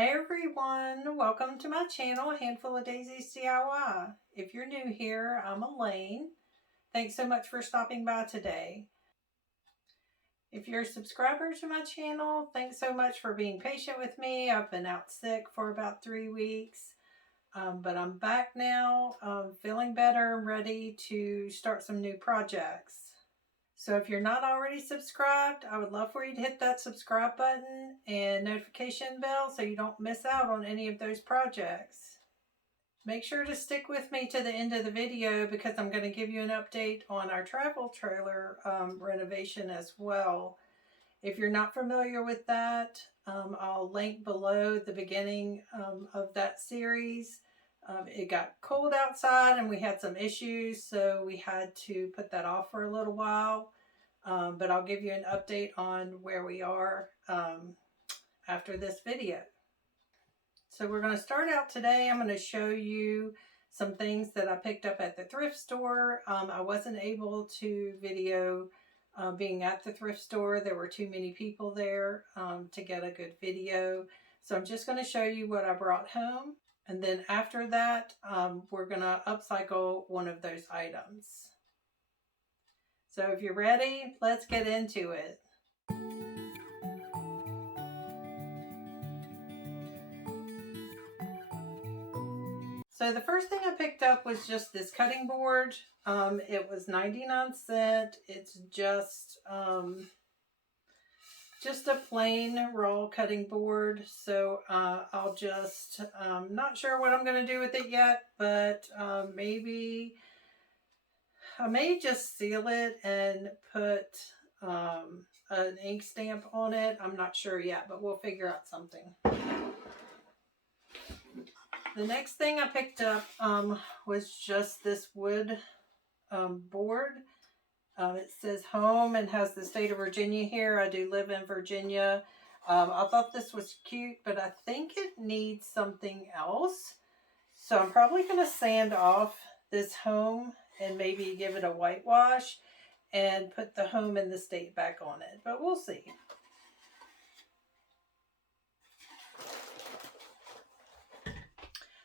Hey everyone, welcome to my channel, A Handful of Daisies DIY. If you're new here, I'm Elaine. Thanks so much for stopping by today. If you're a subscriber to my channel, thanks so much for being patient with me. I've been out sick for about 3 weeks, but I'm back now, feeling better and ready to start some new projects. So if you're not already subscribed, I would love for you to hit that subscribe button and notification bell so you don't miss out on any of those projects. Make sure to stick with me to the end of the video because I'm going to give you an update on our travel trailer renovation as well. If you're not familiar with that, I'll link below the beginning of that series. It got cold outside and we had some issues, so we had to put that off for a little while. But I'll give you an update on where we are after this video. So we're going to start out today. I'm going to show you some things that I picked up at the thrift store. I wasn't able to video being at the thrift store. There were too many people there to get a good video. So I'm just going to show you what I brought home. And then after that, we're going to upcycle one of those items. So if you're ready, let's get into it. So the first thing I picked up was just this cutting board. It was 99 cents. It's just a plain raw cutting board. So I'll just, not sure what I'm going to do with it yet, but maybe I may just seal it and put an ink stamp on it. I'm not sure yet, but we'll figure out something. The next thing I picked up was just this wood board. It says home and has the state of Virginia here. I do live in Virginia. I thought this was cute, but I think it needs something else. So I'm probably going to sand off this home and maybe give it a whitewash and put the home and the state back on it. But we'll see.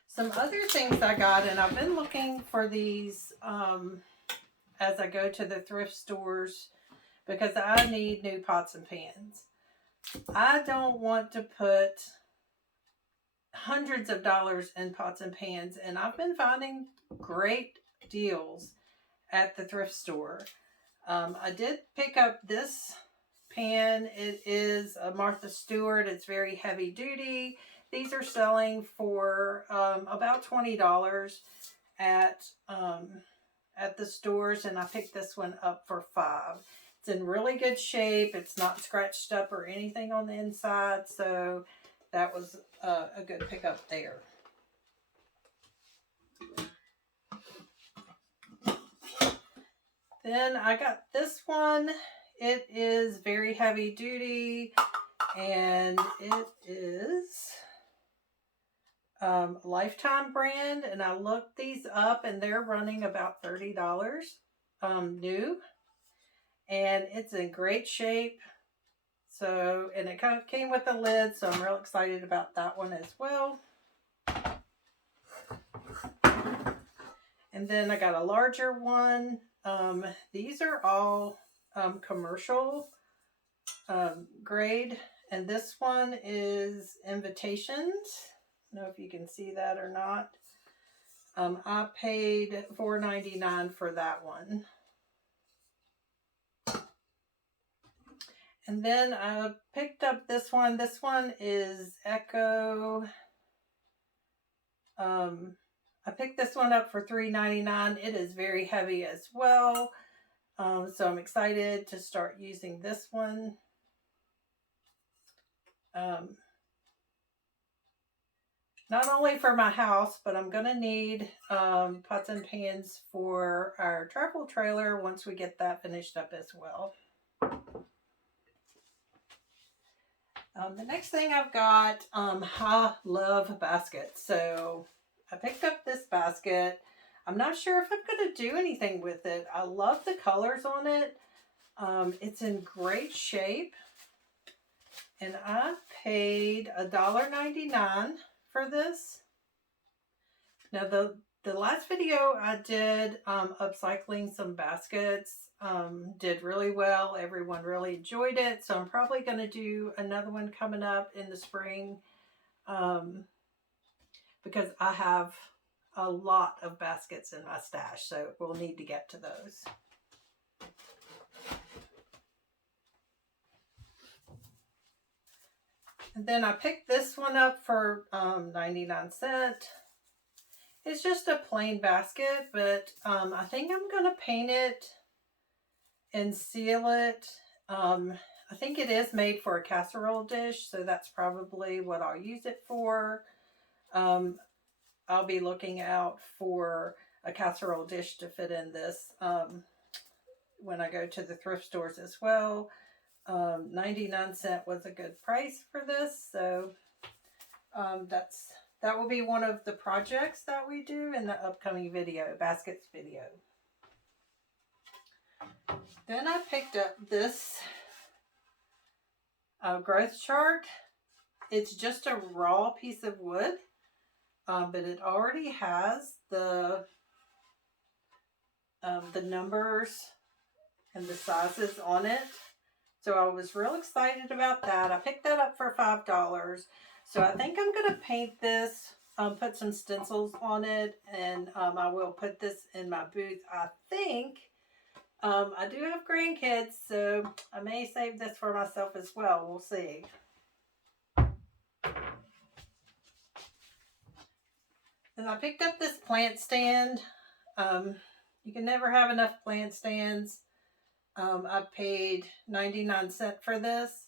Some other things I got, and I've been looking for these as I go to the thrift stores because I need new pots and pans. I don't want to put hundreds of dollars in pots and pans, and I've been finding great deals at the thrift store. I did pick up this pan. It is a Martha Stewart. It's very heavy duty. These are selling for about $20 at the stores, and I picked this one up for $5. It's in really good shape. It's not scratched up or anything on the inside, so that was a good pickup there. Then I got this one. It is very heavy duty, and it is Lifetime brand, and I looked these up and they're running about $30 new, and it's in great shape. So, and it kind of came with a lid, so I'm real excited about that one as well. And then I got a larger one. These are all commercial grade, and this one is Invitations. I don't know if you can see that or not. I paid $4.99 for that one. And then I picked up this one. This one is Echo. I picked this one up for $3.99. It is very heavy as well. So I'm excited to start using this one. Not only for my house, but I'm going to need pots and pans for our travel trailer once we get that finished up as well. The next thing I've got, I love baskets. So I picked up this basket. I'm not sure if I'm going to do anything with it. I love the colors on it. It's in great shape. And I paid $1.99 for this. Now the last video I did upcycling some baskets did really well. Everyone really enjoyed it. So I'm probably going to do another one coming up in the spring because I have a lot of baskets in my stash. So we'll need to get to those. And then I picked this one up for 99 cents. It's just a plain basket, but I think I'm going to paint it and seal it. I think it is made for a casserole dish, so that's probably what I'll use it for. I'll be looking out for a casserole dish to fit in this when I go to the thrift stores as well. 99 cents was a good price for this, so that will be one of the projects that we do in the upcoming video, baskets video. Then I picked up this growth chart. It's just a raw piece of wood, but it already has the numbers and the sizes on it. So I was real excited about that. I picked that up for $5. So I think I'm going to paint this, put some stencils on it, and I will put this in my booth. I think I do have grandkids, so I may save this for myself as well. We'll see. And I picked up this plant stand. You can never have enough plant stands. I paid 99 cents for this.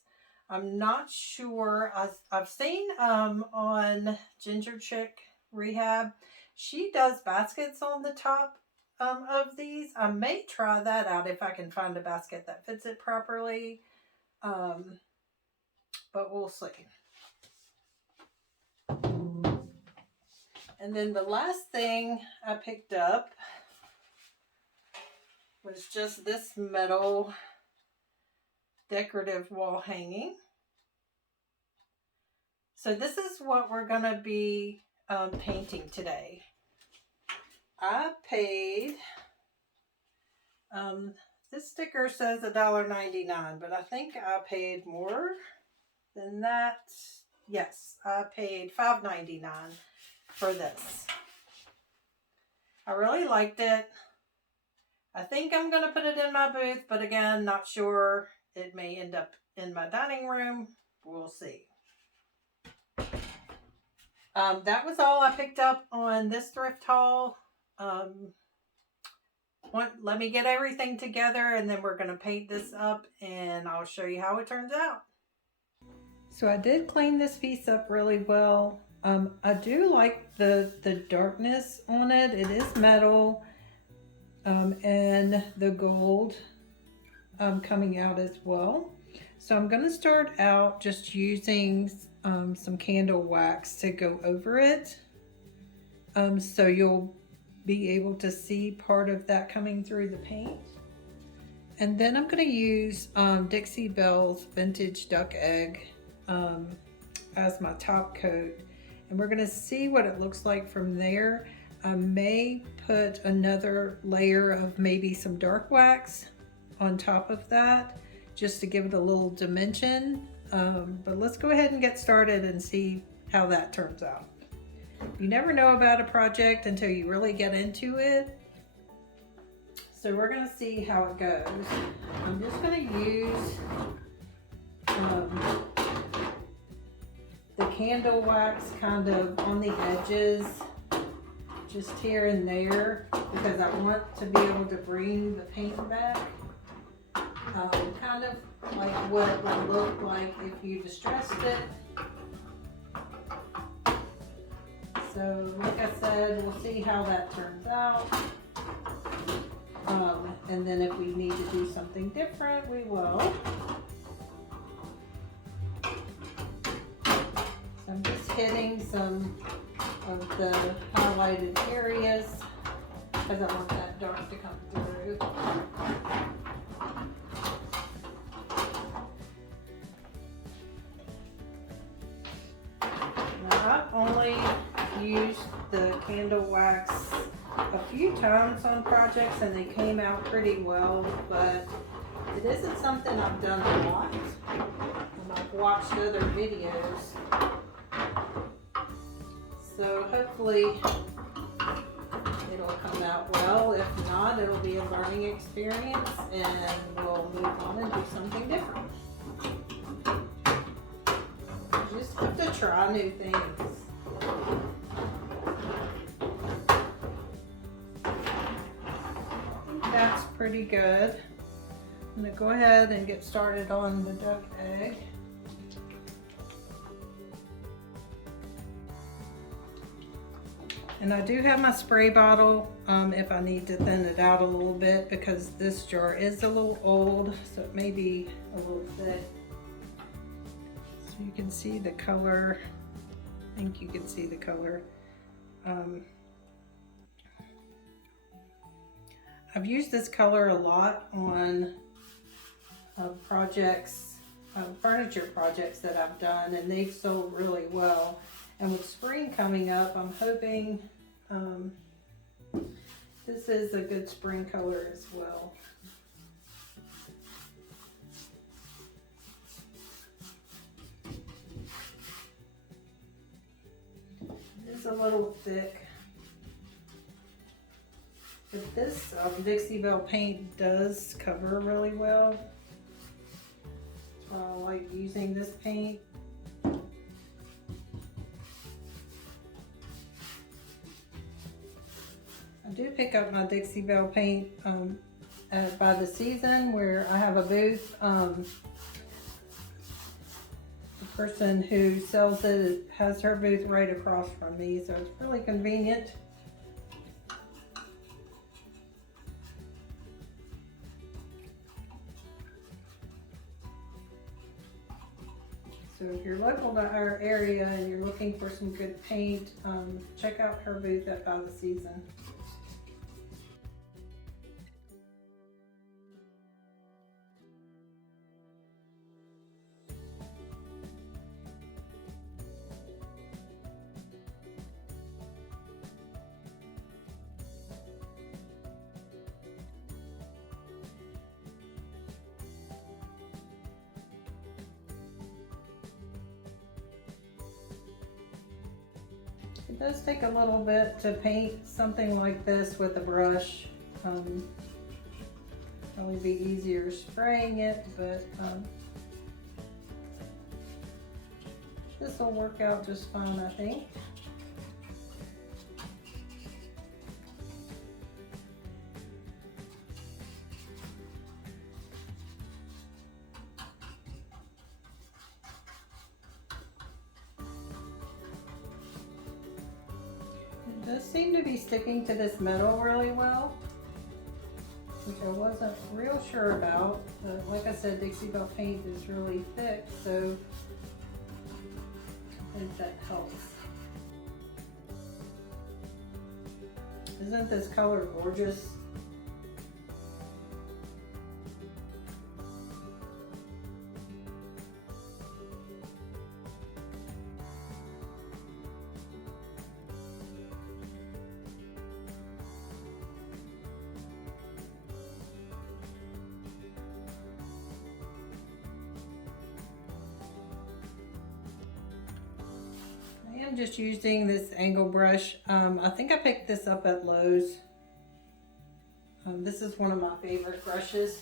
I'm not sure. I've seen on Ginger Chick Rehab, she does baskets on the top of these. I may try that out if I can find a basket that fits it properly. But we'll see. And then the last thing I picked up was just this metal decorative wall hanging. So this is what we're going to be painting today. I paid, this sticker says $1.99, but I think I paid more than that. Yes, I paid $5.99 for this. I really liked it. I think I'm going to put it in my booth, but again, not sure. It may end up in my dining room. We'll see. That was all I picked up on this thrift haul. Let me get everything together and then we're going to paint this up and I'll show you how it turns out. So I did clean this piece up really well. I do like the darkness on it. It is metal. And the gold coming out as well. So I'm going to start out just using some candle wax to go over it. So you'll be able to see part of that coming through the paint. And then I'm going to use Dixie Belle's Vintage Duck Egg as my top coat. And we're going to see what it looks like from there. I may put another layer of maybe some dark wax on top of that just to give it a little dimension. But let's go ahead and get started and see how that turns out. You never know about a project until you really get into it. So we're going to see how it goes. I'm just going to use the candle wax kind of on the edges, just here and there, because I want to be able to bring the paint back. Kind of like what it would look like if you distressed it. So like I said, we'll see how that turns out. And then if we need to do something different, we will. So I'm just hitting some of the highlighted areas because I want that dark to come through. only used the candle wax a few times on projects and they came out pretty well, but it isn't something I've done a lot. And I've watched other videos. So hopefully it'll come out well. If not, it'll be a learning experience and we'll move on and do something different. You just have to try new things. I think that's pretty good. I'm going to go ahead and get started on the duck egg. And I do have my spray bottle if I need to thin it out a little bit, because this jar is a little old, so it may be a little thick. So you can see the color. I think you can see the color. I've used this color a lot on projects, furniture projects that I've done, and they've sold really well. And with spring coming up, I'm hoping this is a good spring color as well. It is a little thick, but this Dixie Belle paint does cover really well. I like using this paint. I do pick up my Dixie Belle paint by the season, where I have a booth. The person who sells it has her booth right across from me, so it's really convenient. So if you're local to our area and you're looking for some good paint, check out her booth at By the Season. It does take a little bit to paint something like this with a brush. Probably be easier spraying it, but this will work out just fine, I think. It does seem to be sticking to this metal really well, which I wasn't real sure about. But like I said, Dixie Belle paint is really thick, so I think that helps. Isn't this color gorgeous? I'm just using this angle brush. I think I picked this up at Lowe's. This is one of my favorite brushes.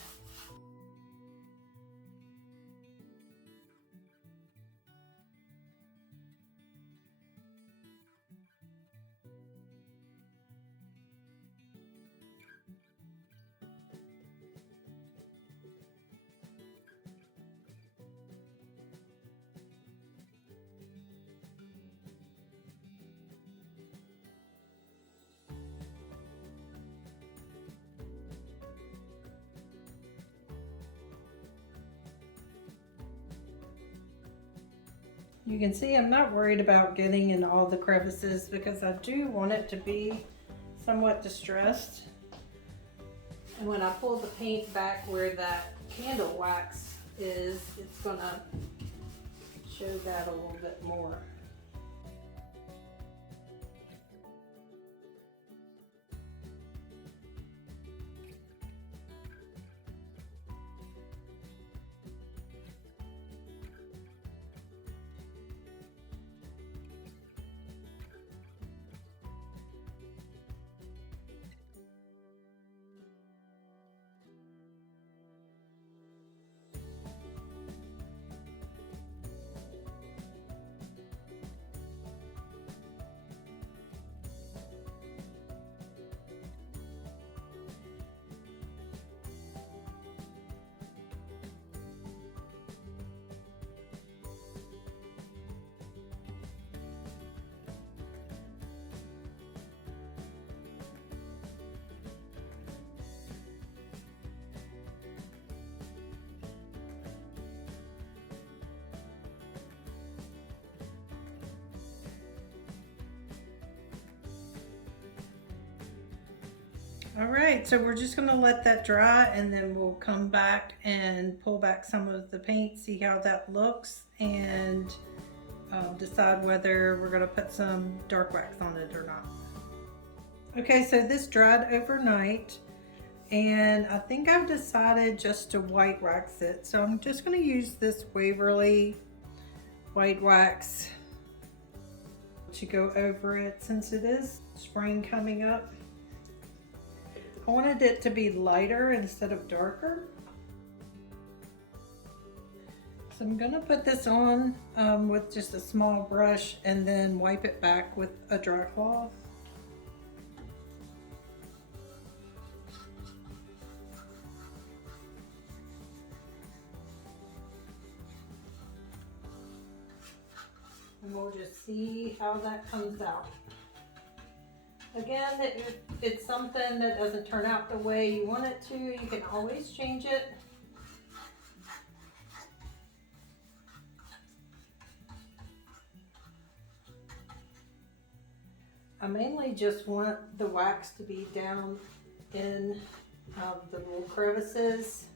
You can see I'm not worried about getting in all the crevices because I do want it to be somewhat distressed. And when I pull the paint back where that candle wax is, it's gonna show that a little bit more. All right, so we're just gonna let that dry and then we'll come back and pull back some of the paint, see how that looks, and decide whether we're gonna put some dark wax on it or not. Okay, so this dried overnight and I think I've decided just to white wax it. So I'm just gonna use this Waverly white wax to go over it since it is spring coming up. I wanted it to be lighter instead of darker. So I'm gonna put this on with just a small brush and then wipe it back with a dry cloth. And we'll just see how that comes out. Again, if it's something that doesn't turn out the way you want it to, you can always change it. I mainly just want the wax to be down in the little crevices,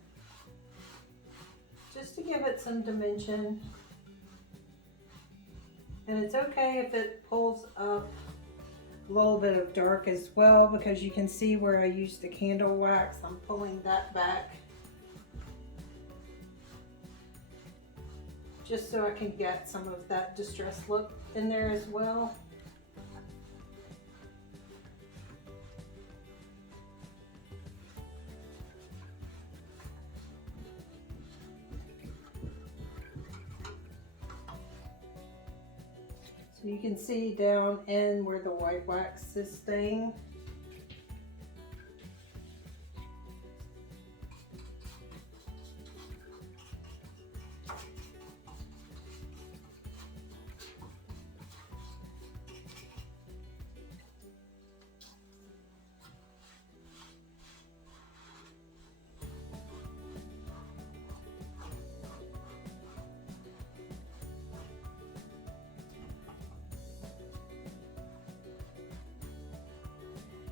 just to give it some dimension. And it's okay if it pulls up a little bit of dark as well, because you can see where I used the candle wax. I'm pulling that back just so I can get some of that distressed look in there as well. So you can see down in where the white wax is staying.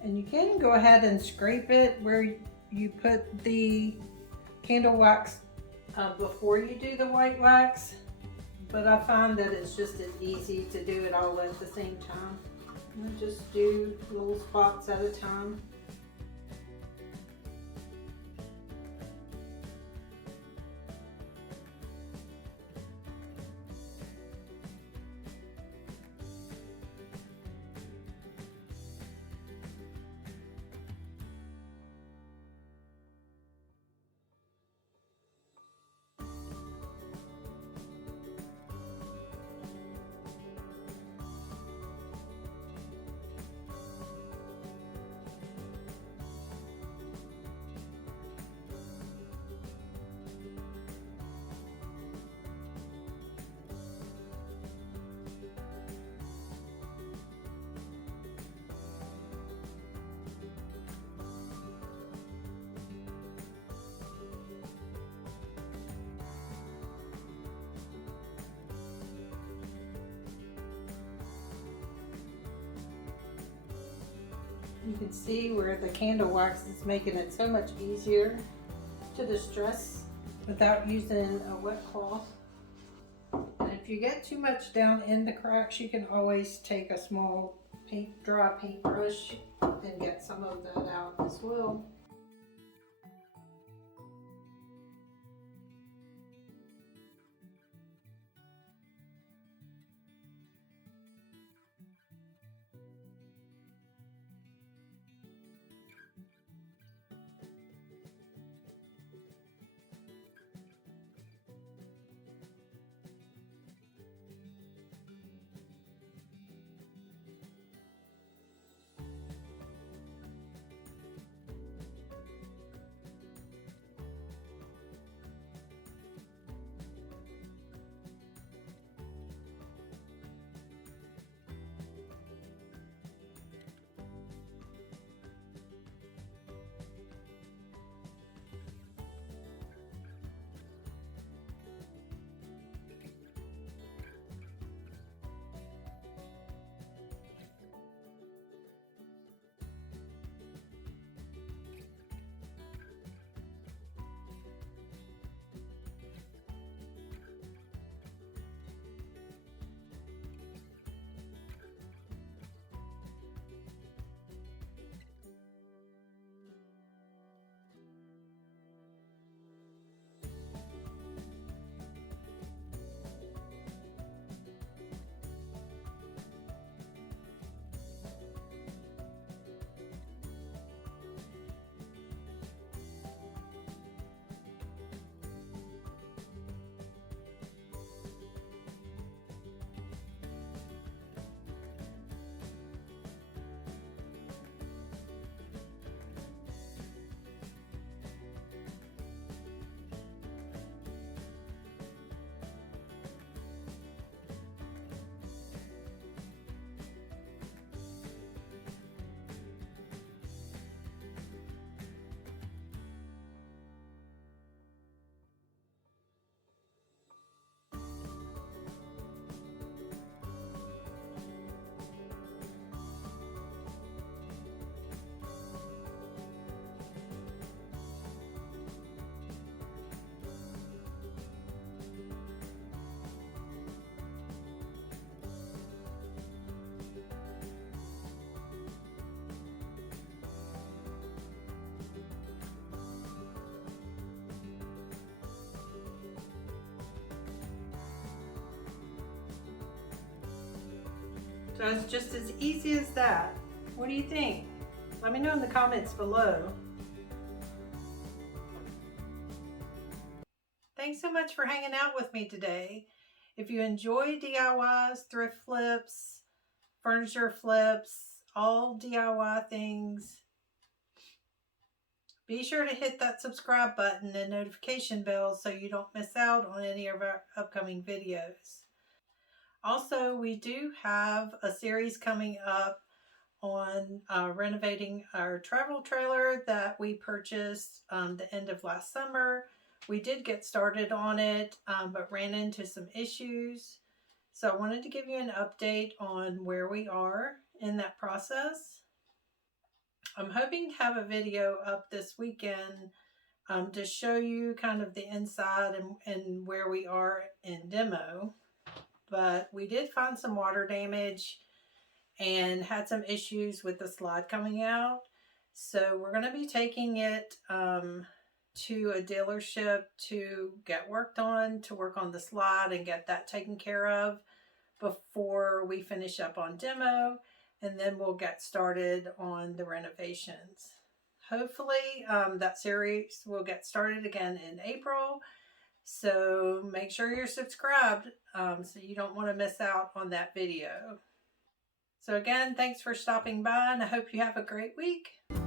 And you can go ahead and scrape it where you put the candle wax before you do the white wax, but I find that it's just as easy to do it all at the same time. And just do little spots at a time. You can see where the candle wax is making it so much easier to distress without using a wet cloth. And if you get too much down in the cracks, you can always take a small dry paintbrush and get some of that out as well. So it's just as easy as that. What do you think? Let me know in the comments below. Thanks so much for hanging out with me today. If you enjoy DIYs, thrift flips, furniture flips, all DIY things, be sure to hit that subscribe button and notification bell so you don't miss out on any of our upcoming videos. Also, we do have a series coming up on renovating our travel trailer that we purchased the end of last summer. We did get started on it, but ran into some issues. So I wanted to give you an update on where we are in that process. I'm hoping to have a video up this weekend to show you kind of the inside and where we are in demo. But we did find some water damage and had some issues with the slide coming out. So we're going to be taking it to a dealership to get worked on, to work on the slide and get that taken care of before we finish up on demo, and then we'll get started on the renovations. Hopefully that series will get started again in April. So make sure you're subscribed so you don't want to miss out on that video. So again, thanks for stopping by, and I hope you have a great week.